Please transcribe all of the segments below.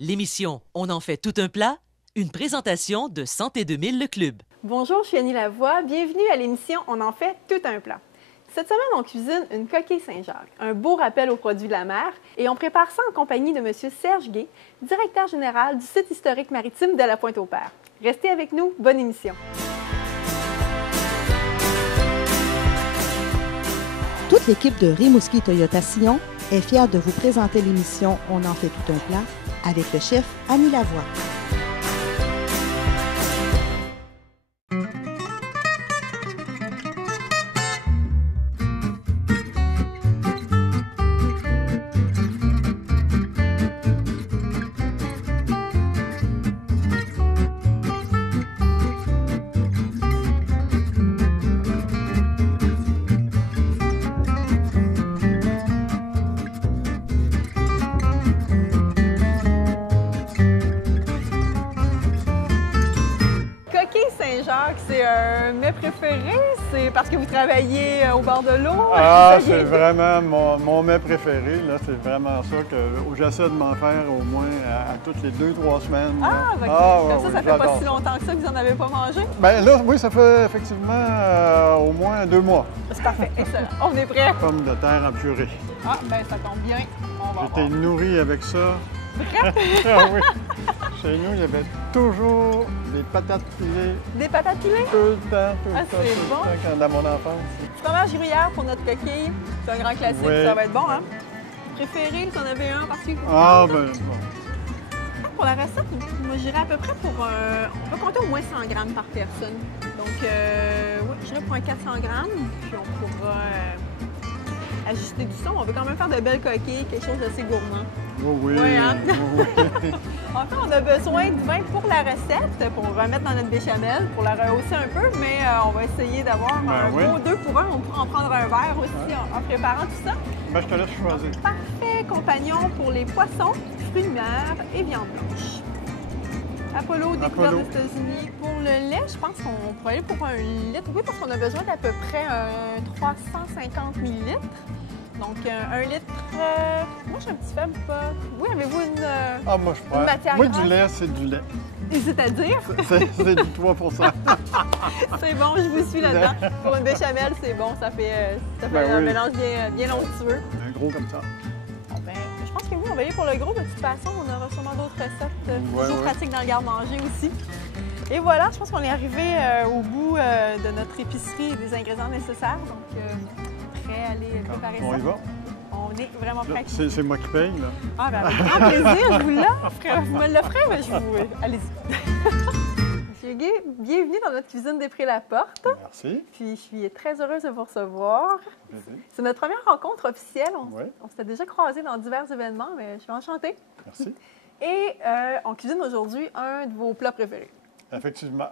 L'émission On en fait tout un plat, une présentation de Santé 2000 Le Club. Bonjour, je suis Annie Lavoie. Bienvenue à l'émission On en fait tout un plat. Cette semaine, on cuisine une coquille Saint-Jacques, un beau rappel aux produits de la mer, et on prépare ça en compagnie de M. Serge Gay, directeur général du site historique maritime de la Pointe-au-Père. Restez avec nous, bonne émission. Toute l'équipe de Rimouski Toyota Sillon est fière de vous présenter l'émission On en fait tout un plat avec le chef Annie Lavoie. C'est un mets préféré? C'est parce que vous travaillez au bord de l'eau? Ah, c'est vraiment mon mets préféré. C'est vraiment ça que j'essaie de m'en faire au moins à toutes les 2-3 semaines. Ah, OK. Comme ça fait pas si longtemps que ça que vous n'en avez pas mangé? Bien là, oui, ça fait effectivement au moins 2 mois. C'est parfait. Excellent. On est prêt? Pommes de terre en purée. Ah, bien, ça tombe bien. J'étais nourri avec ça. Prêt? Ah oui. Chez nous, il y avait toujours des patates pilées. Des patates pilées? Tout le temps, c'est bon. Quand dans mon enfance. Fromage gruyère pour notre coquille. C'est un grand classique, oui. Ça va être bon, hein? Préféré, si on avait un particulier? Ah, ben bon. Pour la recette, moi, j'irais à peu près pour... on va compter au moins 100 grammes par personne. Donc, oui, j'irais pour un 400 grammes, puis on pourra ajuster tout ça. On veut quand même faire de belles coquilles, quelque chose d'assez gourmand. Oh oui, oui, hein? Oh oui. En fait, on a besoin de vin pour la recette, pour remettre dans notre béchamel, pour la rehausser un peu, mais on va essayer d'avoir un beau 2 pour 1. On pourra en prendre un verre aussi en préparant tout ça. Ben, je te laisse choisir. Parfait compagnon pour les poissons, fruits de mer et viande blanche. Apollo, découvert des États-Unis. Pour le lait, je pense qu'on pourrait aller pour 1 litre. Oui, parce qu'on a besoin d'à peu près 350 millilitres. Donc, 1 litre. Moi, j'ai un petit faible pas. Oui, avez-vous une matière Moi, grasse? du lait, c'est du lait. C'est-à-dire? C'est du 3 C'est bon, je vous suis là-dedans. Pour une béchamel, c'est bon. Ça fait un mélange bien onctueux. Un gros comme ça. Bon, ben, je pense que oui, on va aller pour le gros. De toute façon, on aura sûrement d'autres recettes toujours pratiques dans le garde-manger aussi. Et voilà, je pense qu'on est arrivé au bout de notre épicerie et des ingrédients nécessaires. Donc, prêt à aller préparer ça. On y va? On est vraiment prêt. C'est moi qui paye, là. Ah, ben avec grand plaisir, je vous l'offre. Vous me l'offrez, mais je vous... Allez-y. Monsieur Gay, bienvenue dans notre cuisine des Prés-la-Porte. Merci. Puis, je suis très heureuse de vous recevoir. C'est notre première rencontre officielle. On s'était déjà croisés dans divers événements, mais je suis enchantée. Merci. Et on cuisine aujourd'hui un de vos plats préférés. Effectivement.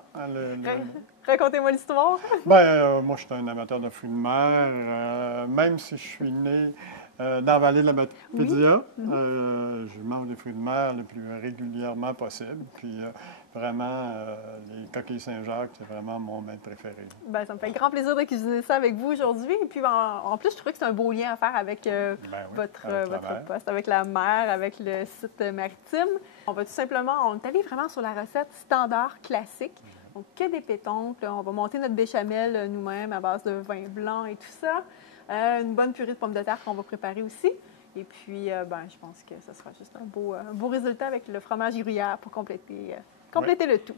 Racontez-moi l'histoire. Moi, je suis un amateur de fruits de mer. Même si je suis né dans la vallée de la Matapédia, je mange des fruits de mer le plus régulièrement possible. Puis vraiment, les coquilles Saint-Jacques, c'est vraiment mon maître préféré. Bien, ça me fait grand plaisir de cuisiner ça avec vous aujourd'hui. Et puis, en plus, je trouvais que c'est un beau lien à faire avec votre poste, avec la mer, avec le site maritime. On va tout simplement, on est allé vraiment sur la recette standard classique. Donc, que des pétoncles. On va monter notre béchamel nous-mêmes à base de vin blanc et tout ça. Une bonne purée de pommes de terre qu'on va préparer aussi. Et puis, je pense que ce sera juste un beau résultat avec le fromage gruyère pour compléter le tout.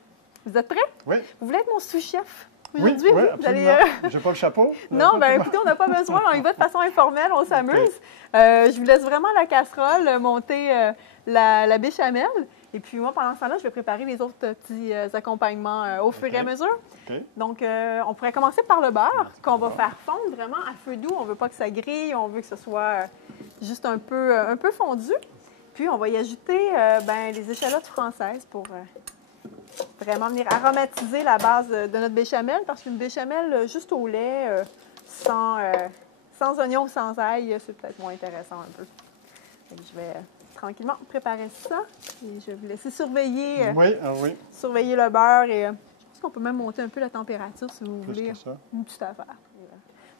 Vous êtes prêts? Oui. Vous voulez être mon sous-chef aujourd'hui? Oui, absolument. J'ai pas le chapeau. Non, écoutez, on n'a pas besoin. On y va de façon informelle, on s'amuse. Okay. Je vous laisse vraiment la casserole monter la béchamel. Et puis moi, pendant ce temps-là, je vais préparer les autres petits accompagnements au fur et à mesure. Okay. Donc, on pourrait commencer par le beurre qu'on va faire fondre vraiment à feu doux. On ne veut pas que ça grille, on veut que ce soit juste un peu fondu. Puis, on va y ajouter les échalotes françaises pour vraiment venir aromatiser la base de notre béchamel. Parce qu'une béchamel juste au lait, sans oignon ou sans ail, c'est peut-être moins intéressant un peu. Donc, je vais tranquillement préparer ça. Et je vais vous laisser surveiller, surveiller le beurre. Et je pense qu'on peut même monter un peu la température si vous voulez. Une petite affaire.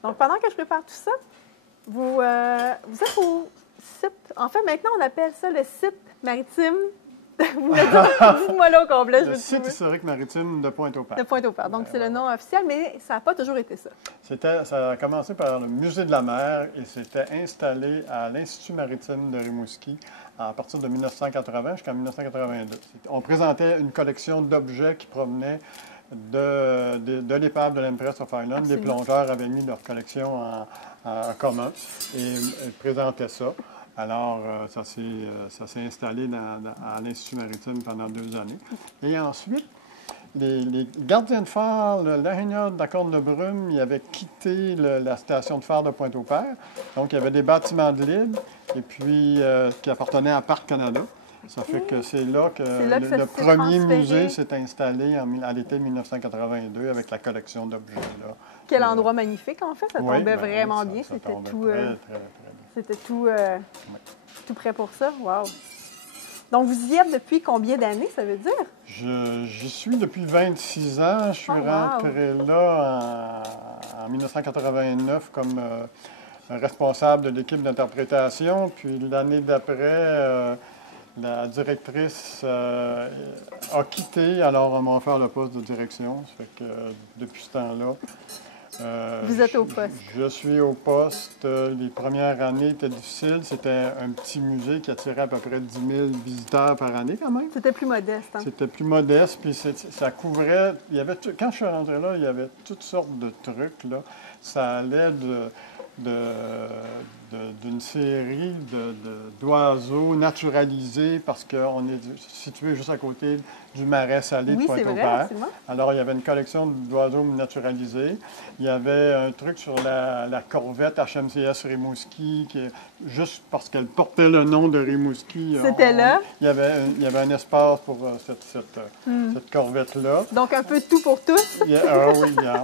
Donc, pendant que je prépare tout ça, vous êtes au site... En fait, maintenant, on appelle ça le site maritime Dites-moi-le au complet, je Le veux site trouver. historique maritime de Pointe-au-Père. De Pointe-au-Père. Donc, c'est le nom officiel, mais ça n'a pas toujours été ça. Ça a commencé par le Musée de la mer et c'était installé à l'Institut maritime de Rimouski à partir de 1980 jusqu'en 1982. On présentait une collection d'objets qui provenaient de l'épave de l'Empress of Ireland. Les Absolument. plongeurs avaient mis leur collection en commun et présentaient ça. Alors, ça s'est installé à l'Institut maritime pendant 2 années. Et ensuite, les gardiens de phare, l'ingénieur de la Corne de Brume, il avait quitté la station de phare de Pointe-au-Père. Donc, il y avait des bâtiments de libre et puis qui appartenaient à Parc Canada. Ça fait que c'est là que ça le s'est premier transféré. musée s'est installé à l'été 1982 avec la collection d'objets. Là. Quel endroit magnifique, en fait. Ça Oui, tombait ben oui, vraiment ça bien. tombait C'était tout, très, très, très bien. c'était tout prêt pour ça. Wow. Donc, vous y êtes depuis combien d'années, ça veut dire? J'y suis depuis 26 ans. Je suis Oh, wow. rentré là en 1989 comme responsable de l'équipe d'interprétation. Puis l'année d'après, la directrice a quitté, alors on m'a offert le poste de direction. Ça fait que depuis ce temps-là, Vous êtes au poste. Je suis au poste. Les premières années étaient difficiles. C'était un petit musée qui attirait à peu près 10 000 visiteurs par année quand même. C'était plus modeste. Hein? C'était plus modeste, puis ça couvrait... Quand je suis rentré là, il y avait toutes sortes de trucs, là. Ça allait d'une série d'oiseaux naturalisés parce qu'on est situé juste à côté du marais salé de Oui, c'est vrai, Pointe-au-Père. absolument. Alors, il y avait une collection d'oiseaux naturalisés. Il y avait un truc sur la corvette HMCS Rimouski, juste parce qu'elle portait le nom de Rimouski. C'était là. Il y avait un espace pour cette corvette-là. Donc, un peu de tout pour tous. Oui,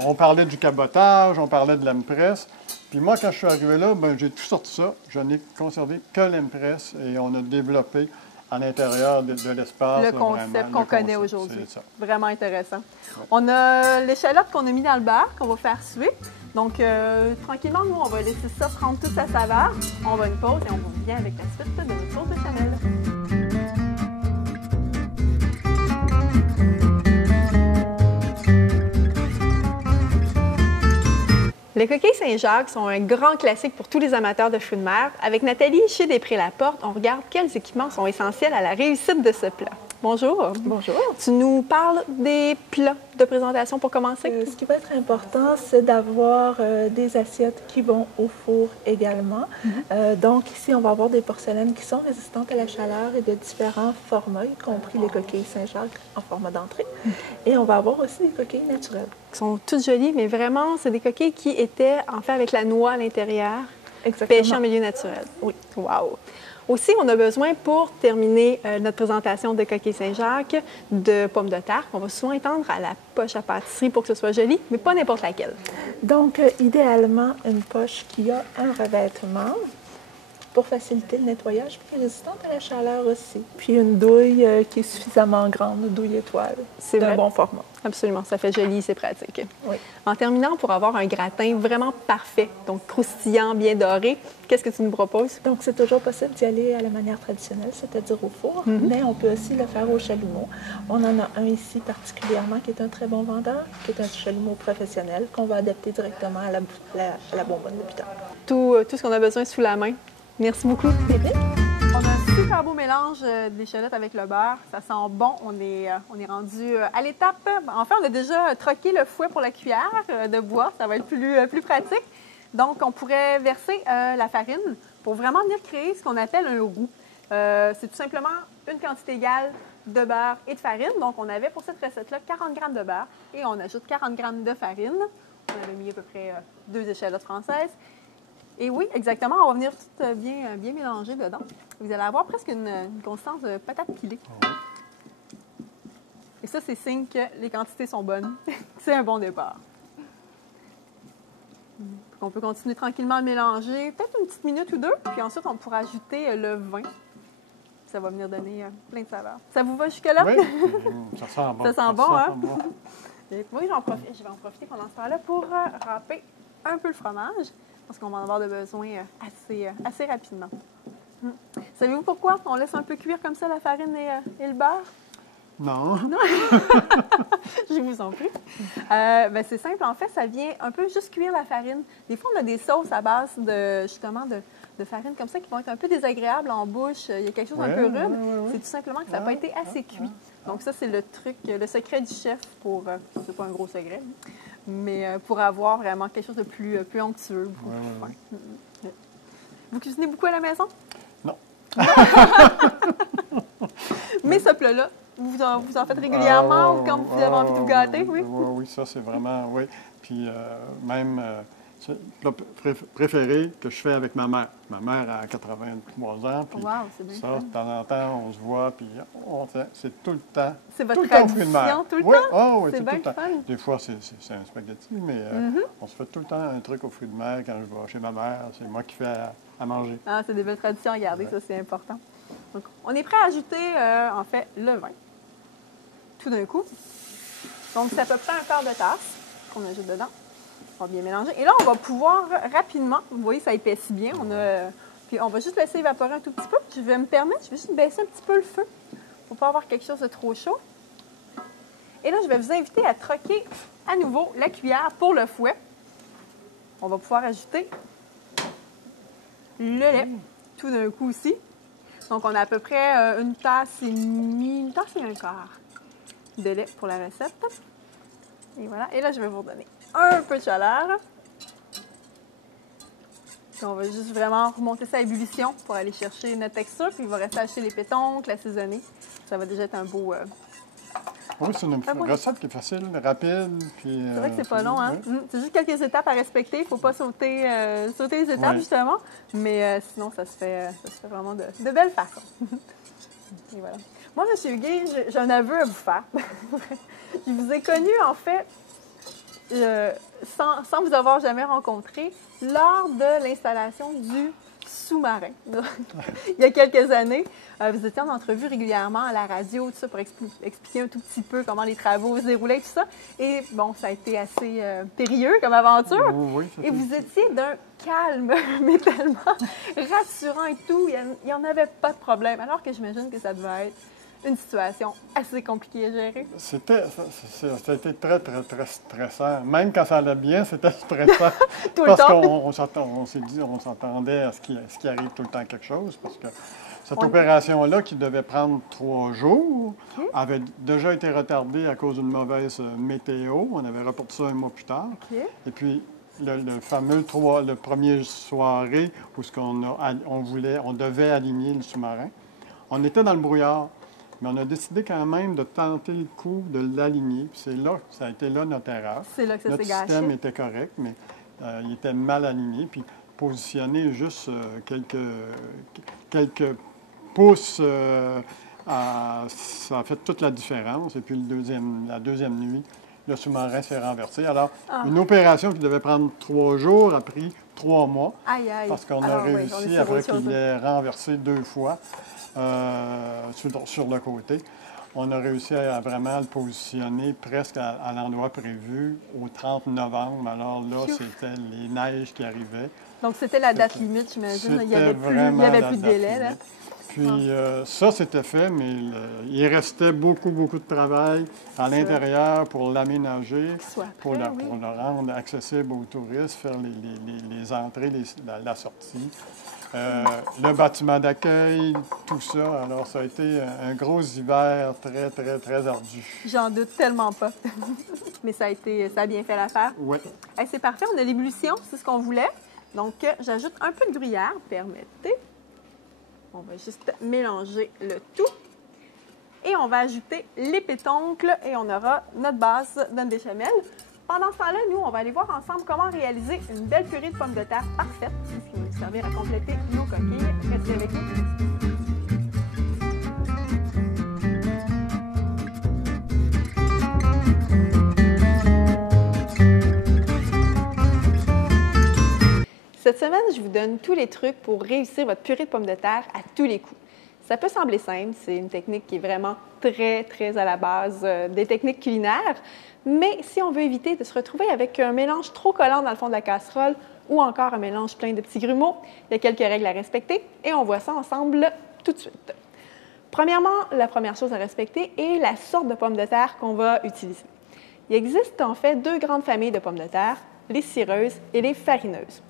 on parlait du cabotage, on parlait de l'Empress. Puis moi, quand je suis arrivé là, j'ai tout sorti ça. Je n'ai conservé que l'Empress et on a développé à l'intérieur de l'espace. Le là, concept vraiment, qu'on le connaît concept, aujourd'hui. c'est ça. Vraiment intéressant. On a l'échalote qu'on a mis dans le beurre, qu'on va faire suer. Donc, tranquillement, nous, on va laisser ça prendre toute sa saveur. On va une pause et on revient avec la suite de notre sauce béchamel. Les coquilles Saint-Jacques sont un grand classique pour tous les amateurs de fruits de mer. Avec Nathalie chez Després-Laporte, on regarde quels équipements sont essentiels à la réussite de ce plat. Bonjour. Bonjour. Tu nous parles des plats de présentation pour commencer? Ce qui va être important, c'est d'avoir des assiettes qui vont au four également. Donc ici, on va avoir des porcelaines qui sont résistantes à la chaleur et de différents formats, y compris les coquilles Saint-Jacques en format d'entrée. Et on va avoir aussi des coquilles naturelles. Qui sont toutes jolies, mais vraiment, c'est des coquilles qui étaient en fait avec la noix à l'intérieur, Exactement. pêchées en milieu naturel. Oui. Wow! Aussi, on a besoin, pour terminer notre présentation de coquilles Saint-Jacques, de pommes de terre qu'on va souvent étendre à la poche à pâtisserie pour que ce soit joli, mais pas n'importe laquelle. Donc, idéalement, une poche qui a un revêtement pour faciliter le nettoyage, puis résistante à la chaleur aussi. Puis une douille qui est suffisamment grande, une douille étoile, C'est d'un vrai. bon format. Absolument, ça fait joli, c'est pratique. Oui. En terminant, pour avoir un gratin vraiment parfait, donc croustillant, bien doré, qu'est-ce que tu nous proposes? Donc, c'est toujours possible d'y aller à la manière traditionnelle, c'est-à-dire au four, mais on peut aussi le faire au chalumeau. On en a un ici particulièrement qui est un très bon vendeur, qui est un chalumeau professionnel qu'on va adapter directement à la bonbonne de butin. Tout ce qu'on a besoin sous la main. Merci beaucoup. On a un super beau mélange d'échalotes avec le beurre. Ça sent bon. On est rendu à l'étape. En fait, on a déjà troqué le fouet pour la cuillère de bois. Ça va être plus pratique. Donc, on pourrait verser la farine pour vraiment venir créer ce qu'on appelle un roux. C'est tout simplement une quantité égale de beurre et de farine. Donc, on avait pour cette recette-là 40 g de beurre et on ajoute 40 g de farine. On avait mis à peu près 2 échalotes françaises. Et oui, exactement, on va venir tout bien mélanger dedans. Vous allez avoir presque une consistance de patate pilée. Et ça, c'est signe que les quantités sont bonnes. C'est un bon départ. On peut continuer tranquillement à mélanger, peut-être une petite minute ou deux, puis ensuite, on pourra ajouter le vin. Ça va venir donner plein de saveurs. Ça vous va jusque-là? Oui, ça sent bon. Ça sent bon, hein? bon. Et moi, je vais en profiter pendant ce temps-là pour râper un peu le fromage, parce qu'on va en avoir besoin assez rapidement. Savez-vous pourquoi on laisse un peu cuire comme ça la farine et le beurre? Non. Je vous en prie. C'est simple. En fait, ça vient un peu juste cuire la farine. Des fois, on a des sauces à base justement de farine comme ça qui vont être un peu désagréables en bouche. Il y a quelque chose un peu rude. C'est tout simplement que ça n'a pas été assez cuit. Donc ça, c'est le truc, le secret du chef pour... c'est pas un gros secret, mais pour avoir vraiment quelque chose de plus onctueux. Vous cuisinez beaucoup à la maison? Non. Mais ce plat-là, vous en faites régulièrement ou quand vous avez envie de vous gâter, oui? Oui, ça, c'est vraiment, oui. Puis même, c'est le plat préféré que je fais avec ma mère. Ma mère a 83 ans, puis c'est bien ça, fun. de temps en temps, on se voit, puis c'est tout le temps. C'est votre tout le temps au fruit de mer. tradition, tout le Oui, temps? oui, C'est tout bien le temps. fun. Des fois, c'est un spaghetti, mais on se fait tout le temps un truc aux fruits de mer quand je vais chez ma mère. C'est moi qui fais à manger. Ah, c'est des belles traditions à garder, ça, c'est important. Donc, on est prêt à ajouter, en fait, le vin. Tout d'un coup. Donc, c'est à peu près un quart de tasse qu'on ajoute dedans. On va bien mélanger. Et là, on va pouvoir rapidement, vous voyez, ça épaissit bien. Puis on va juste laisser évaporer un tout petit peu. Je vais me permettre, je vais juste baisser un petit peu le feu pour ne pas avoir quelque chose de trop chaud. Et là, je vais vous inviter à troquer à nouveau la cuillère pour le fouet. On va pouvoir ajouter le lait tout d'un coup aussi. Donc, on a à peu près une tasse et un quart de lait pour la recette. Et voilà. Et là, je vais vous redonner un peu de chaleur. Puis on va juste vraiment remonter ça à ébullition pour aller chercher notre texture. Puis il va rester à acheter les pétoncles, l'assaisonner. Ça va déjà être un beau... Oui, c'est une recette qui est facile, rapide. Puis, c'est vrai que c'est pas long, hein? Oui. C'est juste quelques étapes à respecter. Il ne faut pas sauter les étapes, justement. Mais sinon, ça se fait vraiment de belle façon. Et voilà. Moi, M. Huguet, j'ai un aveu à vous faire. Je vous ai connu, en fait, sans vous avoir jamais rencontré, lors de l'installation du sous-marin. Il y a quelques années, vous étiez en entrevue régulièrement à la radio, tout ça, pour expliquer un tout petit peu comment les travaux se déroulaient, tout ça. Et bon, ça a été assez périlleux comme aventure. Oui, et vous étiez d'un calme, mais tellement rassurant et tout. Il n'y en avait pas de problème. Alors que j'imagine que ça devait être une situation assez compliquée à gérer. Ça a été très, très, très stressant. Même quand ça allait bien, c'était stressant. Tout le temps. Parce qu'on s'est dit, on s'attendait à ce qu'il arrive tout le temps quelque chose. Parce que cette opération-là, qui devait prendre 3 jours, avait déjà été retardée à cause d'une mauvaise météo. On avait reporté ça un mois plus tard. Et puis, le fameux le premier soirée où on devait aligner le sous-marin, on était dans le brouillard. Mais on a décidé quand même de tenter le coup de l'aligner. Puis ça a été là notre erreur. C'est là que ça s'est gâché. Notre système était correct, mais il était mal aligné. Puis positionner juste quelques pouces, ça a fait toute la différence. Et puis la deuxième nuit, le sous-marin s'est renversé. Alors, une opération qui devait prendre 3 jours a pris 3 mois. Aïe, aïe. Parce qu'on a réussi, après qu'il ait renversé 2 fois, sur le côté. On a réussi à vraiment le positionner presque à l'endroit prévu au 30 novembre. Alors là, c'était les neiges qui arrivaient. Donc, c'était la date limite, j'imagine. Il n'y avait plus de délai. Là. Puis ça, c'était fait, mais il restait beaucoup, beaucoup de travail à l'intérieur pour l'aménager, pour le rendre accessible aux touristes, faire les entrées, la sortie. Le bâtiment d'accueil, tout ça. Alors, ça a été un gros hiver très, très, très ardu. J'en doute tellement pas. Mais ça a bien fait l'affaire. Oui. Hey, c'est parfait, on a l'ébullition, c'est ce qu'on voulait. Donc, j'ajoute un peu de gruyère, permettez. On va juste mélanger le tout. Et on va ajouter les pétoncles et on aura notre base d'une béchamel. Pendant ce temps-là, nous, on va aller voir ensemble comment réaliser une belle purée de pommes de terre parfaite, ce qui va nous servir à compléter nos coquilles. Restez avec nous. Cette semaine, je vous donne tous les trucs pour réussir votre purée de pommes de terre à tous les coups. Ça peut sembler simple, c'est une technique qui est vraiment très, très à la base des techniques culinaires. Mais si on veut éviter de se retrouver avec un mélange trop collant dans le fond de la casserole ou encore un mélange plein de petits grumeaux. Il y a quelques règles à respecter et on voit ça ensemble tout de suite. Premièrement, la première chose à respecter est la sorte de pommes de terre qu'on va utiliser. Il existe en fait 2 grandes familles de pommes de terre, les cireuses et les farineuses.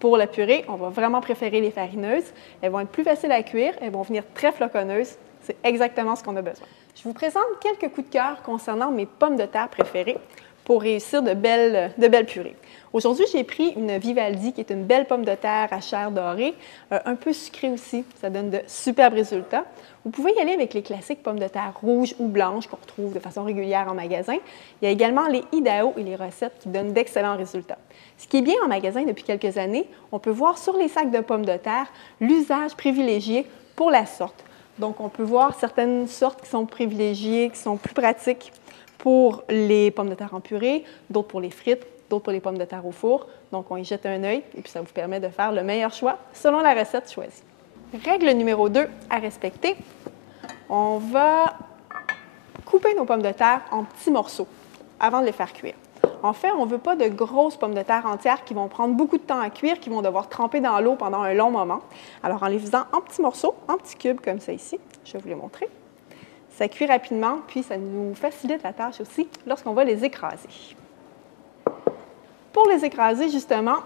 Pour la purée, on va vraiment préférer les farineuses. Elles vont être plus faciles à cuire, elles vont venir très floconneuses. C'est exactement ce qu'on a besoin. Je vous présente quelques coups de cœur concernant mes pommes de terre préférées pour réussir de belles purées. Aujourd'hui, j'ai pris une Vivaldi, qui est une belle pomme de terre à chair dorée, un peu sucrée aussi. Ça donne de superbes résultats. Vous pouvez y aller avec les classiques pommes de terre rouges ou blanches qu'on retrouve de façon régulière en magasin. Il y a également les Idaho et les recettes qui donnent d'excellents résultats. Ce qui est bien en magasin depuis quelques années, on peut voir sur les sacs de pommes de terre l'usage privilégié pour la sorte. Donc, on peut voir certaines sortes qui sont privilégiées, qui sont plus pratiques pour les pommes de terre en purée, d'autres pour les frites, d'autres pour les pommes de terre au four. Donc, on y jette un œil et puis ça vous permet de faire le meilleur choix selon la recette choisie. Règle numéro 2 à respecter, on va couper nos pommes de terre en petits morceaux avant de les faire cuire. En fait, on ne veut pas de grosses pommes de terre entières qui vont prendre beaucoup de temps à cuire, qui vont devoir tremper dans l'eau pendant un long moment. Alors, en les faisant en petits morceaux, en petits cubes comme ça ici, je vais vous les montrer. Ça cuit rapidement, puis ça nous facilite la tâche aussi lorsqu'on va les écraser. Pour les écraser, justement,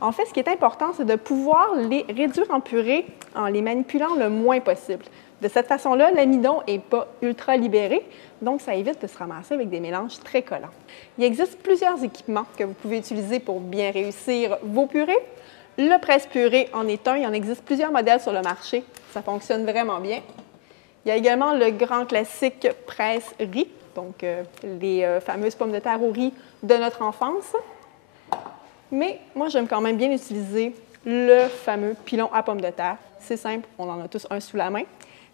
en fait, ce qui est important, c'est de pouvoir les réduire en purée en les manipulant le moins possible. De cette façon-là, l'amidon n'est pas ultra libéré, donc ça évite de se ramasser avec des mélanges très collants. Il existe plusieurs équipements que vous pouvez utiliser pour bien réussir vos purées. Le presse-purée en est un. Il en existe plusieurs modèles sur le marché. Ça fonctionne vraiment bien. Il y a également le grand classique presse-riz, donc les fameuses pommes de terre au riz de notre enfance. Mais moi, j'aime quand même bien utiliser le fameux pilon à pommes de terre. C'est simple, on en a tous un sous la main.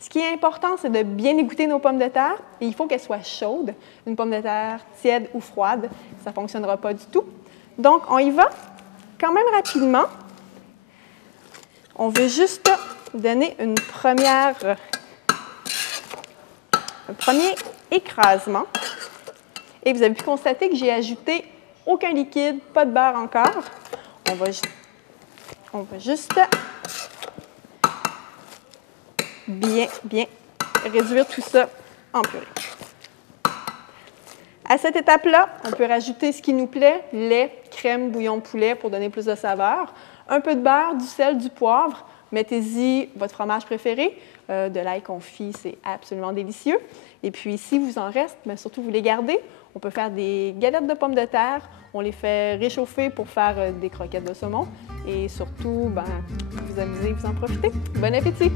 Ce qui est important, c'est de bien égoutter nos pommes de terre et il faut qu'elles soient chaudes. Une pomme de terre tiède ou froide, ça ne fonctionnera pas du tout. Donc, on y va quand même rapidement. On veut juste donner un premier écrasement. Et vous avez pu constater que j'ai ajouté aucun liquide, pas de beurre encore. On va juste bien réduire tout ça en purée. À cette étape-là, on peut rajouter ce qui nous plaît, lait, crème, bouillon de poulet pour donner plus de saveur, un peu de beurre, du sel, du poivre. Mettez-y votre fromage préféré. De l'ail confit, c'est absolument délicieux. Et puis, si vous en reste, mais surtout vous les gardez. On peut faire des galettes de pommes de terre. On les fait réchauffer pour faire des croquettes de saumon. Et surtout, vous amusez, vous en profitez. Bon appétit!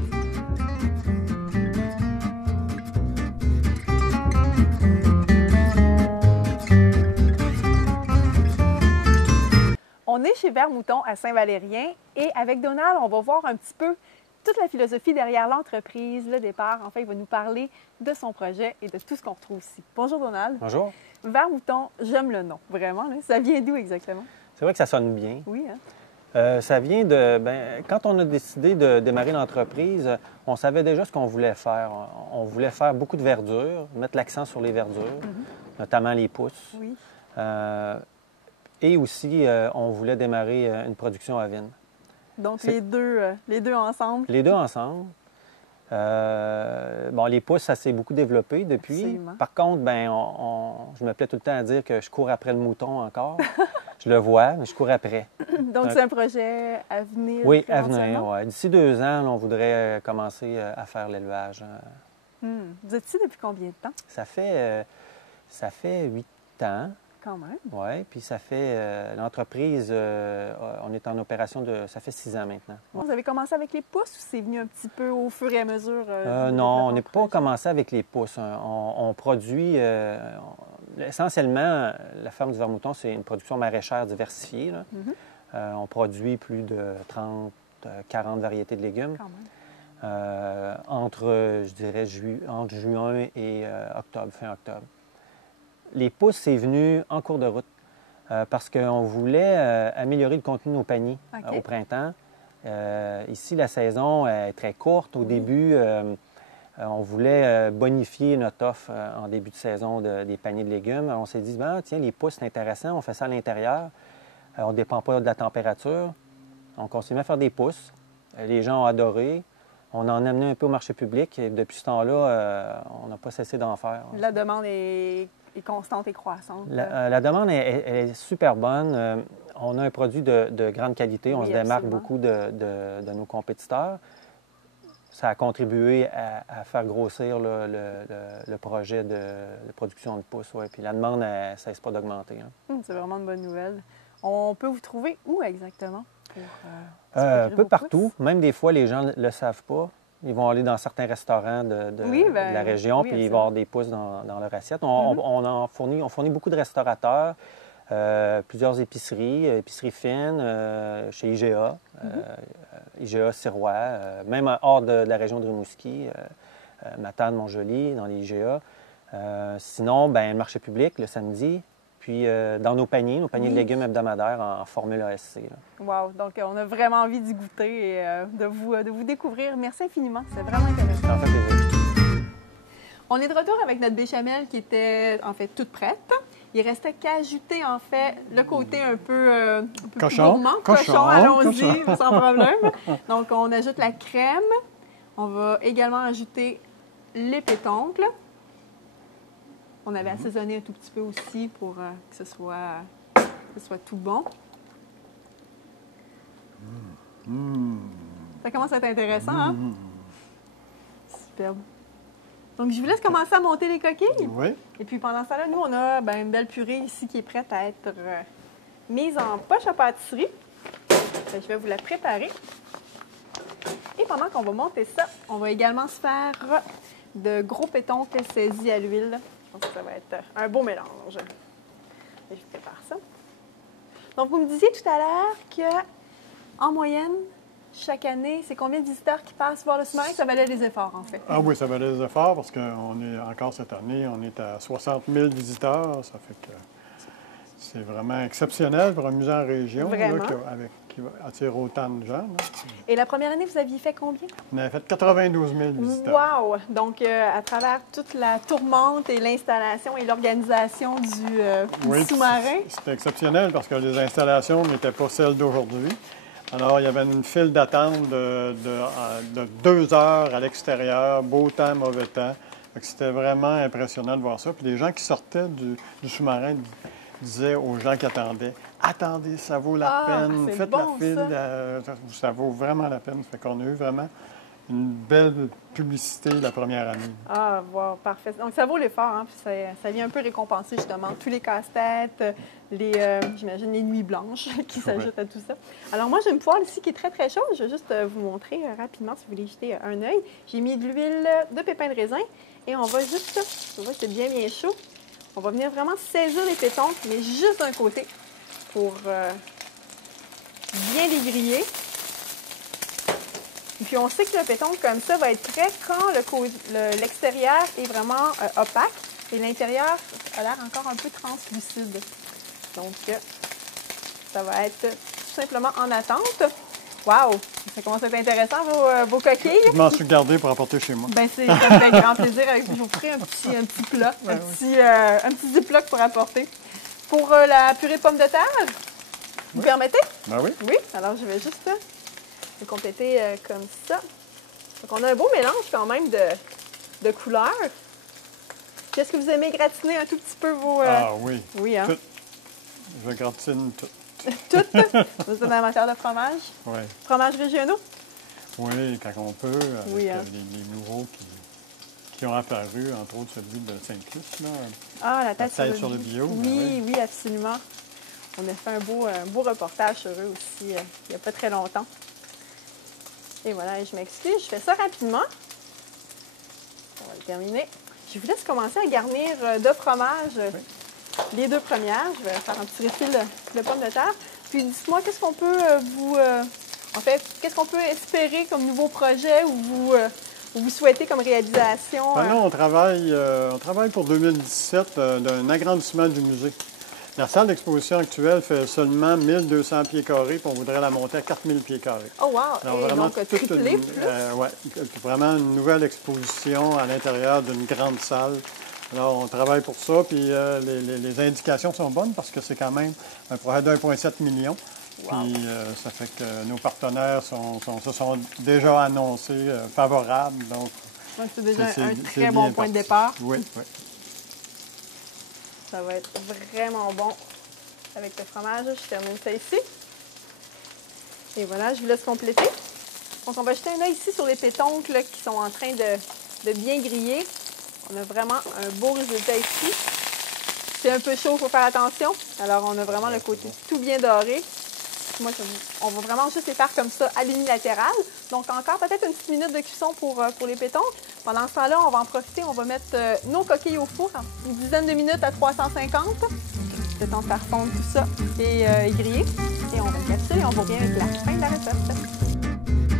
On est chez Vert Mouton à Saint-Valérien et avec Donald, on va voir un petit peu toute la philosophie derrière l'entreprise, le départ. En fait, il va nous parler de son projet et de tout ce qu'on retrouve ici. Bonjour Donald. Bonjour. Vert Mouton, j'aime le nom, vraiment. Là. Ça vient d'où exactement? C'est vrai que ça sonne bien. Oui, hein? Ça vient de... quand on a décidé de démarrer l'entreprise, on savait déjà ce qu'on voulait faire. On voulait faire beaucoup de verdure, mettre l'accent sur les verdures, notamment les pousses. Oui. Et aussi, on voulait démarrer une production à vigne. Donc, les deux ensemble? Les deux ensemble. Les pousses, ça s'est beaucoup développé depuis. Absolument. Par contre, je me plais tout le temps à dire que je cours après le mouton encore. Je le vois, mais je cours après. Donc, c'est un projet à venir? Oui, à venir, oui. D'ici 2 ans, là, on voudrait commencer à faire l'élevage. Vous êtes ici depuis combien de temps? Ça fait 8 ans. Quand même. Oui, puis ça fait... l'entreprise, on est en opération ça fait 6 ans maintenant. Ouais. Vous avez commencé avec les pousses ou c'est venu un petit peu au fur et à mesure? Non, on n'est pas commencé avec les pousses. On produit... essentiellement, la ferme du Vert-Mouton, c'est une production maraîchère diversifiée. Là. On produit plus de 30, 40 variétés de légumes. Quand même. Entre juin et octobre, fin octobre. Les pousses, c'est venu en cours de route parce qu'on voulait améliorer le contenu de nos paniers au printemps. Ici, la saison est très courte. Au début, on voulait bonifier notre offre en début de saison des paniers de légumes. Alors, on s'est dit, tiens, les pousses, c'est intéressant, on fait ça à l'intérieur. On ne dépend pas de la température. Donc, on s'est mis à faire des pousses. Les gens ont adoré. On en a amené un peu au marché public et depuis ce temps-là, on n'a pas cessé d'en faire. La demande est constante et croissante. La demande elle est super bonne. On a un produit de grande qualité. On se démarque beaucoup de nos compétiteurs. Ça a contribué à faire grossir le projet de production de pousses. Ouais. Puis la demande ne cesse pas d'augmenter. C'est vraiment une bonne nouvelle. On peut vous trouver où exactement? Un peu partout. Même des fois, les gens ne le savent pas. Ils vont aller dans certains restaurants de la région, puis ils vont avoir des pousses dans leur assiette. On fournit beaucoup de restaurateurs, plusieurs épiceries fines, chez IGA, IGA Sirois, même hors de la région de Rimouski, Matane, Montjoly, dans les IGA. Sinon, le marché public, le samedi. Puis dans nos paniers de légumes hebdomadaires en formule ASC. Wow! Donc, on a vraiment envie d'y goûter et de vous découvrir. Merci infiniment. C'est vraiment intéressant. Ça en fait plaisir. On est de retour avec notre béchamel qui était, en fait, toute prête. Il restait qu'à ajouter, en fait, le côté un peu gourmand. Cochon, allons-y, sans problème. Donc, on ajoute la crème. On va également ajouter les pétoncles. On avait assaisonné un tout petit peu aussi pour que ce soit tout bon. Ça commence à être intéressant, hein? Superbe. Donc, je vous laisse commencer à monter les coquilles. Oui. Et puis, pendant ce temps-là, nous, on a une belle purée ici qui est prête à être mise en poche à pâtisserie. Je vais vous la préparer. Et pendant qu'on va monter ça, on va également se faire de gros pétoncles saisis à l'huile. Donc, ça va être un beau mélange. Et je prépare ça. Donc, vous me disiez tout à l'heure qu'en moyenne, chaque année, c'est combien de visiteurs qui passent voir le sous-marin? Ça valait les efforts, en fait. Ah oui, ça valait les efforts parce qu'on est encore cette année, on est à 60 000 visiteurs. Ça fait que c'est vraiment exceptionnel pour un musée en région là, qui attire autant de gens. Là. Et la première année, vous aviez fait combien? On avait fait 92 000 visiteurs. Wow! Donc, à travers toute la tourmente et l'installation et l'organisation du sous-marin. C'était exceptionnel parce que les installations n'étaient pas celles d'aujourd'hui. Alors, il y avait une file d'attente de 2 heures à l'extérieur, beau temps, mauvais temps. C'était vraiment impressionnant de voir ça. Puis les gens qui sortaient du sous-marin disaient aux gens qui attendaient « Attendez, ça vaut la peine, faites la file, ça vaut vraiment la peine. » Fait qu'on a eu vraiment une belle publicité la première année. Ah, wow, parfait. Donc, ça vaut l'effort, hein? Puis ça vient un peu récompenser, justement, tous les casse-têtes, j'imagine, les nuits blanches qui s'ajoutent à tout ça. Alors, moi, j'ai une poêle ici qui est très, très chaude. Je vais juste vous montrer rapidement, si vous voulez y jeter un œil. J'ai mis de l'huile de pépins de raisin et on va juste, vous voyez, c'est bien, bien chaud. On va venir vraiment saisir les pétoncles, mais juste d'un côté pour bien les griller. Et puis, on sait que le pétoncle comme ça va être prêt quand l'extérieur est vraiment opaque et l'intérieur a l'air encore un peu translucide. Donc, ça va être tout simplement en attente. Wow! Ça commence à être intéressant, vos coquilles. Je m'en suis gardé pour apporter chez moi. Bien, ça me fait grand plaisir. Je vous ferai un petit plat, un petit ziploc pour apporter. Pour la purée de pommes de terre, vous permettez? Ben oui. Oui, alors je vais juste le compléter comme ça. Donc, on a un beau mélange quand même de couleurs. Puis, est-ce que vous aimez gratiner un tout petit peu vos... Ah oui. Oui, hein? Tout. Je gratine tout. Tout? Vous êtes un amateur de fromage? Oui. Fromages régionaux? Oui, quand on peut, avec les nouveaux qui ont apparu, entre autres celui de Sainte-Luce. Là. Ah, la tête sur le bio. Oui, oui, absolument. On a fait un beau reportage sur eux aussi il n'y a pas très longtemps. Et voilà, je m'excuse, je fais ça rapidement. On va le terminer. Je vous laisse commencer à garnir de fromage les 2 premières. Je vais faire un petit refill de pommes de terre. Puis dites-moi, qu'est-ce qu'on peut qu'est-ce qu'on peut espérer comme nouveau projet ou vous souhaitez comme réalisation? Ben là, on travaille pour 2017 d'un agrandissement du musée. La salle d'exposition actuelle fait seulement 1 200 pieds carrés, puis on voudrait la monter à 4 000 pieds carrés. Oh wow! Alors, et vraiment, donc, triplé plus? Oui, vraiment une nouvelle exposition à l'intérieur d'une grande salle Alors, on travaille pour ça, puis les indications sont bonnes parce que c'est quand même un projet d'1,7 million. Wow. Puis ça fait que nos partenaires se sont déjà annoncés favorables. Donc, C'est déjà un c'est très bon bien point de parti. départ. Oui, oui. Ça va être vraiment bon avec le fromage. Je termine ça ici. Et voilà, je vous laisse compléter. Donc, on va jeter un œil ici sur les pétoncles là, qui sont en train de bien griller. On a vraiment un beau résultat ici. C'est un peu chaud, il faut faire attention. Alors, on a vraiment le côté tout bien doré. Moi, on va vraiment juste les faire comme ça à l'unilatéral. Donc, encore peut-être une petite minute de cuisson pour les pétoncles. Pendant ce temps-là, on va en profiter. On va mettre nos coquilles au four, une dizaine de minutes à 350. Le temps de faire fondre tout ça et griller. Et on va le cacher et on va bien avec la fin de la recette.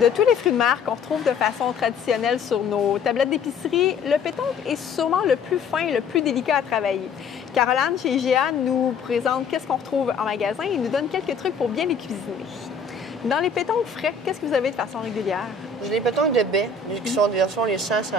De tous les fruits de mer qu'on retrouve de façon traditionnelle sur nos tablettes d'épicerie, le pétoncle est sûrement le plus fin et le plus délicat à travailler. Caroline, chez IGA, nous présente qu'est-ce qu'on retrouve en magasin et nous donne quelques trucs pour bien les cuisiner. Dans les pétoncles frais, qu'est-ce que vous avez de façon régulière? J'ai les pétoncles de baie, qui sont des versions les 100-120.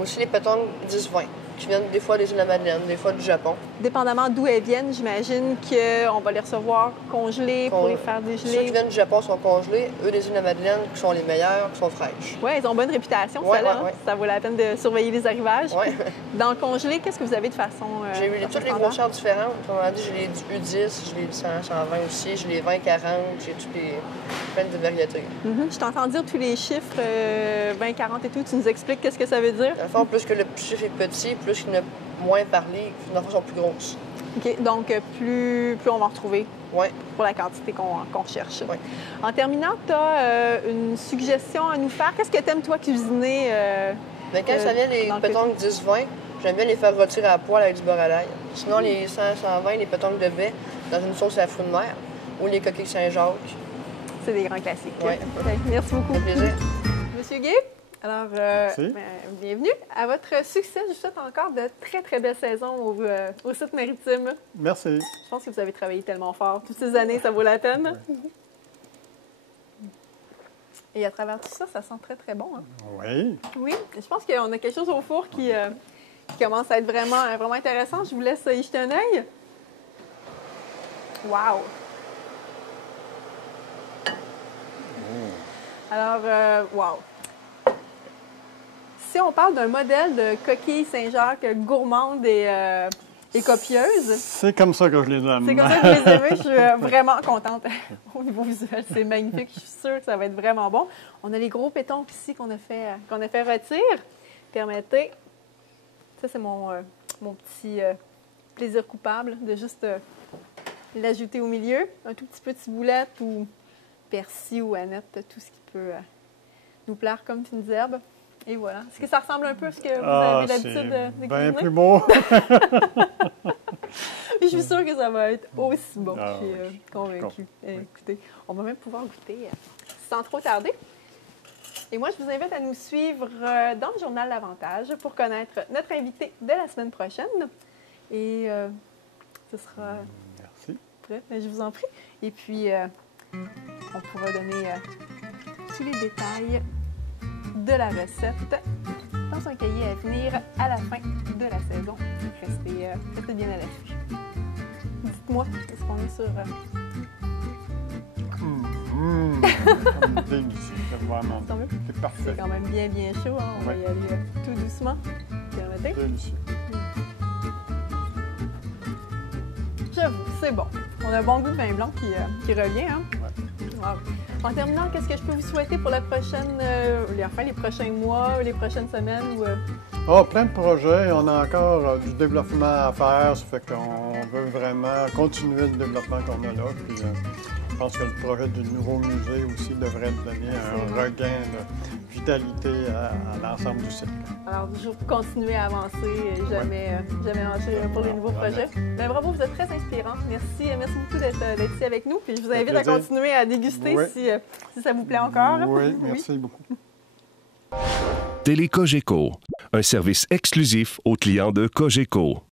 Aussi les pétoncles 10-20, qui viennent des fois des îles de la Madeleine, des fois du Japon. Dépendamment d'où elles viennent, j'imagine qu'on va les recevoir congelés pour les faire Ceux qui dégeler. viennent du Japon sont congelés. Eux, des îles de la Madeleine, qui sont les meilleurs, qui sont fraîches. Oui, ils ont bonne réputation, Ouais, celles-là. ouais, ouais. Ça vaut la peine de surveiller les arrivages. Ouais. Dans le congelé, qu'est-ce que vous avez de façon J'ai eu façon toutes les standard? grosseurs différentes. Autrement dit, j'ai les U10, j'ai les 100, 120 aussi, j'ai les 20-40, j'ai toutes les plein de variétés. Je t'entends dire tous les chiffres, 20, 40 et tout. Tu nous expliques qu'est-ce que ça veut dire? Dans le fond, plus que le chiffre est petit, plus qu'il y en a moins parlé, les enfants sont plus grosses. OK. Donc, plus on va en retrouver Oui. pour la quantité qu'on cherche. Oui. En terminant, tu as une suggestion à nous faire. Qu'est-ce que tu aimes, toi, cuisiner? Mais quand ça vient les dans le pétoncles 10-20, j'aime bien les faire rôtir à la poêle avec du beurre à l'ail. Sinon, les 100-120, les pétoncles de baie, dans une sauce à fruits de mer ou les coquilles Saint-Jacques. C'est des grands classiques. Oui. OK. Merci beaucoup. Ça fait plaisir. Monsieur Guy, alors, Merci. bienvenue. À votre succès, je vous souhaite encore de très, très belles saisons au site maritime. Merci. Je pense que vous avez travaillé tellement fort. Toutes ces années, ça vaut la peine. Et à travers tout ça, ça sent très, très bon. Hein? Oui. Oui, je pense qu'on a quelque chose au four qui commence à être vraiment, vraiment intéressant. Je vous laisse y jeter un œil. Wow! Alors, wow! Si on parle d'un modèle de coquille Saint-Jacques gourmande et copieuse, C'est comme ça que je les aime. c'est comme ça que je les aimais. Je suis vraiment contente au niveau visuel. C'est magnifique. Je suis sûre que ça va être vraiment bon. On a les gros pétoncles ici qu'on a fait rôtir. Permettez. Ça, c'est mon petit plaisir coupable de juste l'ajouter au milieu. Un tout petit peu de ciboulette ou persil ou aneth, tout ce qui peut nous plaire comme fines herbes. Et voilà. Est-ce que ça ressemble un peu à ce que vous avez l'habitude de bien cuisiner? plus beau. Je suis sûre que ça va être aussi bon. Ah, Je suis oui. convaincue. Écoutez, on va même pouvoir goûter sans trop tarder. Et moi, je vous invite à nous suivre dans le Journal L'Avantage pour connaître notre invité de la semaine prochaine. Et ce sera... Merci. Prêt? Je vous en prie. Et puis, on pourra donner tous les détails de la recette dans un cahier à venir à la fin de la saison. Restez bien à l'affût. Dites-moi, est-ce qu'on est sur... Délicieux. C'est vraiment Tant mieux. c'est parfait. C'est quand même bien chaud. Hein? On va y aller tout doucement. Permettez. Délicieux. J'avoue, c'est bon. On a un bon goût de vin blanc qui revient. Hein? Ouais. Wow. En terminant, qu'est-ce que je peux vous souhaiter pour la prochaine, les prochains mois, les prochaines semaines? Plein de projets. On a encore du développement à faire. Ça fait qu'on veut vraiment continuer le développement qu'on a là. Puis, je pense que le projet du nouveau musée aussi devrait donner un regain de vitalité à l'ensemble du site. Alors, toujours continuer à avancer et jamais lâcher pour les nouveaux projets. Mais bravo, vous êtes très inspirant. Merci beaucoup d'être ici avec nous. Puis je vous invite à continuer à déguster si ça vous plaît encore. Oui, merci beaucoup. Télé Cogeco, un service exclusif aux clients de Cogeco.